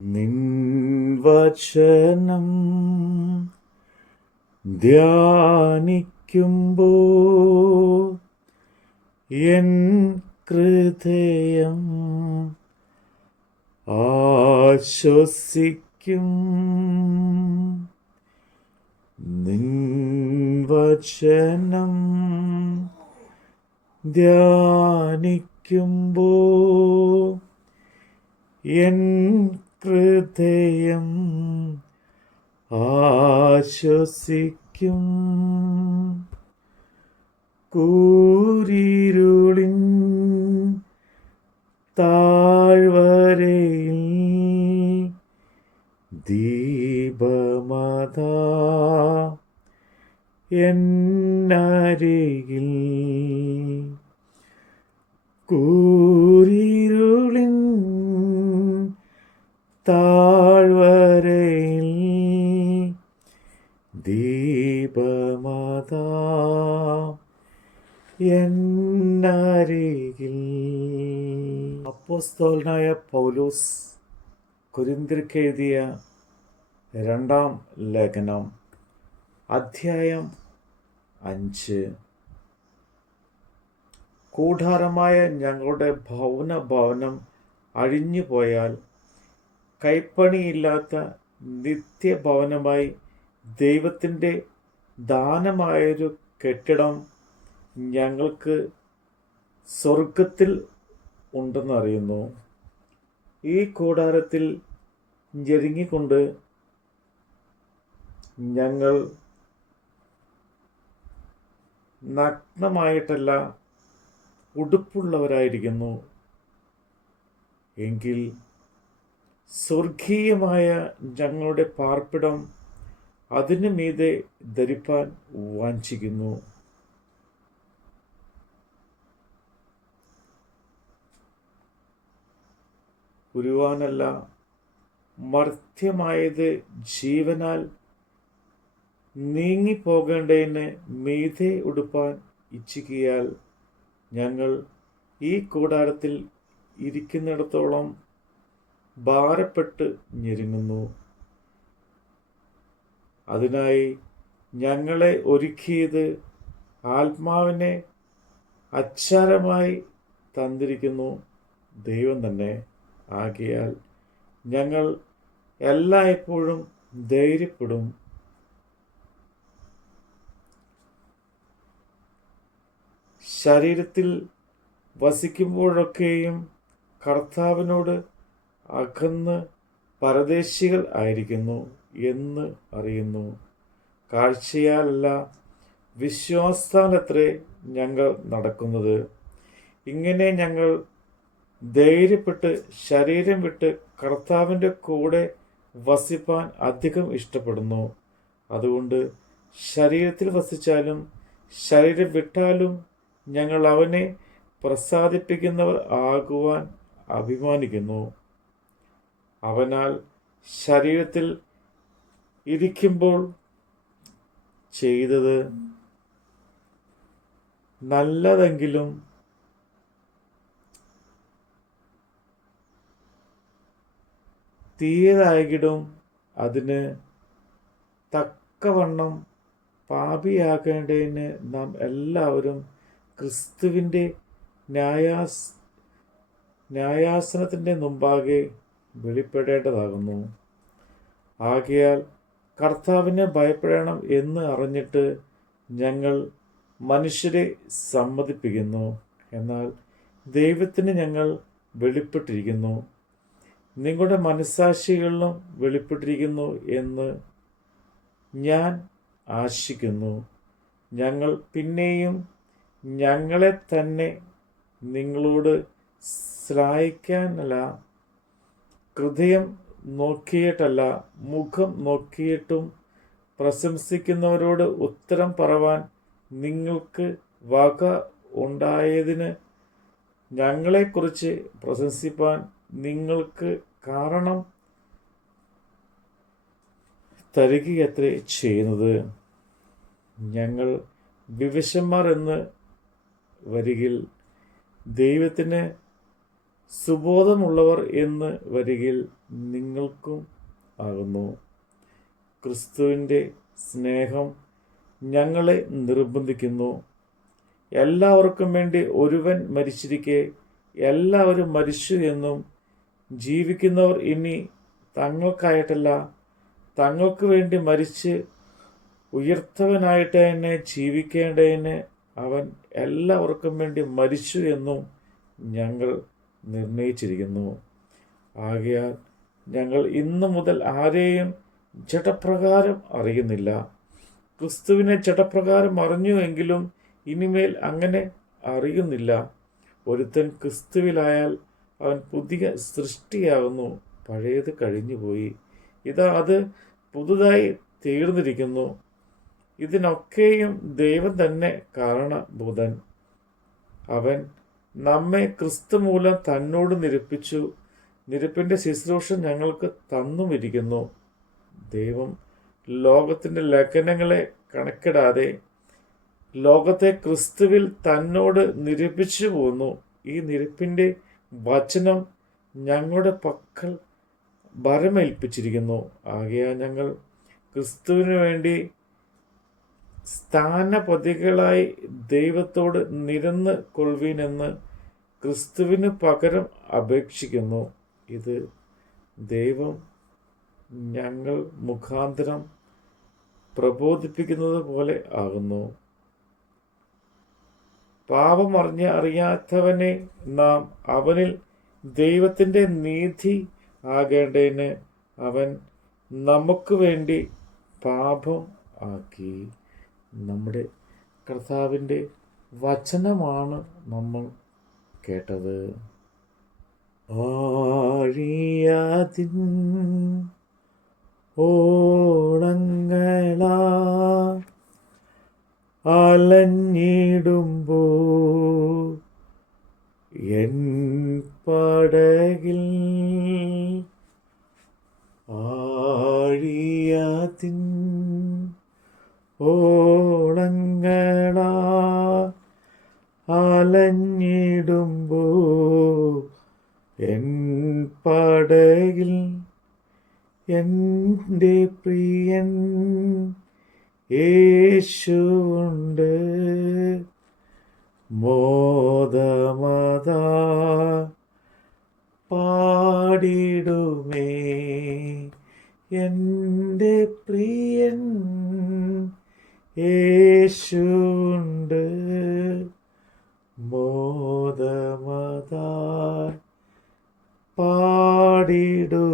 നിൻ വചനം ധ്യാനിക്കുമ്പോൾ എൻ ഹൃദയം ആശ്വസിക്കും. നിൻ വചനം ധ്യാനിക്കുമ്പോൾ എൻ ഹൃദയം ആശ്വസിക്കും. കൂരിരുളിൻ താഴ്വരയിൽ ദീപമതാ എന്നരികിൽ. കൂരിരുളിൻ താഴ്വരയിൽ ദീപമതാ എന്നരികിൽ. അപ്പോസ്തലനായ പൗലോസ് കൊരിന്ത്യർക്ക് എഴുതിയ 2-ാം ലേഖനം അധ്യായം 5. കൂടാരമായ ഞങ്ങളുടെ ഭവനം അഴിഞ്ഞുപോയാൽ കൈപ്പണിയില്ലാത്ത നിത്യഭവനമായി ദൈവത്തിൻ്റെ ദാനമായൊരു കെട്ടിടം ഞങ്ങൾക്ക് സ്വർഗത്തിൽ ഉണ്ടെന്നറിയുന്നു. ഈ കൂടാരത്തിൽ ഞെരുങ്ങിക്കൊണ്ട് ഞങ്ങൾ നഗ്നമായിട്ടല്ല ഉടുപ്പുള്ളവരായിരിക്കുന്നു. എങ്കിൽ സ്വർഗീയമായ ഞങ്ങളുടെ പാർപ്പിടം അതിനു മീതെ ധരിപ്പാൻ വാഞ്ചിക്കുന്നു. ഉരുവാനല്ല, മർത്യമായത് ജീവനാൽ നീങ്ങിപ്പോകേണ്ടതിന് മീതെ ഉടുപ്പാൻ ഇച്ഛിക്കിയാൽ ഞങ്ങൾ ഈ കൂടാരത്തിൽ ഇരിക്കുന്നിടത്തോളം ഭാരപ്പെട്ട് ഞെരുങ്ങുന്നു. അതിനായി ഞങ്ങളെ ഒരുക്കിയത് ആത്മാവിനെ അച്ചാരമായി തന്നിരിക്കുന്നു ദൈവം തന്നെ. ആകയാൽ ഞങ്ങൾ എല്ലായ്പ്പോഴും ധൈര്യപ്പെടും. ശരീരത്തിൽ വസിക്കുമ്പോഴൊക്കെയും കർത്താവിനോട് അകന്ന് പരദേശികൾ ആയിരിക്കുന്നു എന്ന് അറിയുന്നു. കാഴ്ചയാലല്ല, വിശ്വാസത്താലത്രേ ഞങ്ങൾ നടക്കുന്നത്. ഇങ്ങനെ ഞങ്ങൾ ധൈര്യപ്പെട്ട് ശരീരം വിട്ട് കർത്താവിൻ്റെ കൂടെ വസിപ്പാൻ അധികം ഇഷ്ടപ്പെടുന്നു. അതുകൊണ്ട് ശരീരത്തിൽ വസിച്ചാലും ശരീരം വിട്ടാലും ഞങ്ങൾ അവനെ പ്രസാദിപ്പിക്കുന്നവർ ആകുവാൻ അഭിമാനിക്കുന്നു. അവനാൽ ശരീരത്തിൽ ഇരിക്കുമ്പോൾ ചെയ്തത് നല്ലതെങ്കിലും തീയതായിടും അതിന് തക്കവണ്ണം പാപിയാകേണ്ടതിന് നാം എല്ലാവരും ക്രിസ്തുവിൻ്റെ ന്യായാസനത്തിൻ്റെ മുമ്പാകെ വെളിപ്പെടേണ്ടതാകുന്നു. ആകയാൽ കർത്താവിനെ ഭയപ്പെടണം എന്ന് അറിഞ്ഞിട്ട് ഞങ്ങൾ മനുഷ്യരെ സമ്മതിപ്പിക്കുന്നു. എന്നാൽ ദൈവത്തിന് ഞങ്ങൾ വെളിപ്പെട്ടിരിക്കുന്നു. നിങ്ങളുടെ മനസ്സാക്ഷികളിലും വെളിപ്പെട്ടിരിക്കുന്നു എന്ന് ഞാൻ ആശിക്കുന്നു. ഞങ്ങൾ പിന്നെയും ഞങ്ങളെ തന്നെ നിങ്ങളോട് ശ്ലാഘിക്കാനല്ല, ഹൃദയം നോക്കിയിട്ടല്ല, മുഖം നോക്കിയിട്ടും പ്രശംസിക്കുന്നവരോട് ഉത്തരം പറവാൻ നിങ്ങൾക്ക് വക ഉണ്ടായതിന് ഞങ്ങളെക്കുറിച്ച് പ്രശംസിപ്പാൻ നിങ്ങൾക്ക് കാരണം തരികയത്രേ ചെയ്യുന്നത്. ഞങ്ങൾ വിവശന്മാർ എന്ന് വരികിൽ ദൈവത്തിന് സുബോധമുള്ളവർ എന്ന് വരികിൽ നിങ്ങൾക്കും ആകുന്നു. ക്രിസ്തുവിൻ്റെ സ്നേഹം ഞങ്ങളെ നിർബന്ധിക്കുന്നു. എല്ലാവർക്കും വേണ്ടി ഒരുവൻ മരിച്ചിരിക്കെ എല്ലാവരും മരിച്ചു എന്നും ജീവിക്കുന്നവർ ഇനി തങ്ങൾക്കായിട്ടല്ല തങ്ങൾക്ക് വേണ്ടി മരിച്ച് ഉയർത്തവനായിട്ട് തന്നെ ജീവിക്കേണ്ടതിന് അവൻ എല്ലാവർക്കും വേണ്ടി മരിച്ചു എന്നും ഞങ്ങൾ നിർണയിച്ചിരിക്കുന്നു. ആകയാൽ ഞങ്ങൾ ഇന്നു മുതൽ ആരെയും ജഡപ്രകാരം അറിയുന്നില്ല. ക്രിസ്തുവിനെ ജഡപ്രകാരം അറിഞ്ഞു എങ്കിലും ഇനിമേൽ അങ്ങനെ അറിയുന്നില്ല. ഒരുത്തൻ ക്രിസ്തുവിലായാൽ അവൻ പുതിയ സൃഷ്ടിയാകുന്നു. പഴയത് കഴിഞ്ഞുപോയി, ഇതാ അത് പുതുതായി തീർന്നിരിക്കുന്നു. ഇതിനൊക്കെയും ദൈവം തന്നെ കാരണഭൂതൻ. അവൻ നമ്മെ ക്രിസ്തു മൂലം തന്നോട് നിരപ്പിച്ചു. നിരപ്പിൻ്റെ ശുശ്രൂഷ ഞങ്ങൾക്ക് തന്നുമിരിക്കുന്നു. ദൈവം ലോകത്തിൻ്റെ ലംഘനങ്ങളെ കണക്കിടാതെ ലോകത്തെ ക്രിസ്തുവിൽ തന്നോട് നിരപ്പിച്ചു പോന്നു. ഈ നിരപ്പിൻ്റെ വചനം ഞങ്ങളുടെ പക്കൽ ഭരമേൽപ്പിച്ചിരിക്കുന്നു. ആകയാൽ ഞങ്ങൾ ക്രിസ്തുവിന് വേണ്ടി സ്ഥാനപതികളായി ദൈവത്തോട് നിരന്ന് കൊള്ളുവീനെന്ന് ക്രിസ്തുവിന് പകരം അപേക്ഷിക്കുന്നു. ഇത് ദൈവം ഞങ്ങൾ മുഖാന്തരം പ്രബോധിപ്പിക്കുന്നത് പോലെ ആകുന്നു. പാപം അറിയാത്തവനെ നാം അവനിൽ ദൈവത്തിൻ്റെ നീതി ആകേണ്ടതിന് അവൻ നമുക്ക് വേണ്ടി പാപം ആക്കി. നമ്മുടെ കർത്താവിൻ്റെ വചനമാണ് നമ്മൾ കേട്ടത്. ആഴിയാതിൻ ഓളങ്ങളാ അലഞ്ഞിടുമ്പോ എൻ പടകിൽ ആഴിയാതിൻ ഓളങ്ങളാ അലഞ്ഞിടുമ്പോ എൻ പടകിൽ എൻ്റെ പ്രിയൻ യേശുവുണ്ട്. മോദമതാ പാടിടുമേ എൻ്റെ പ്രിയൻ യേശുവുണ്ട്. മോദമതാ പാടിടുമേ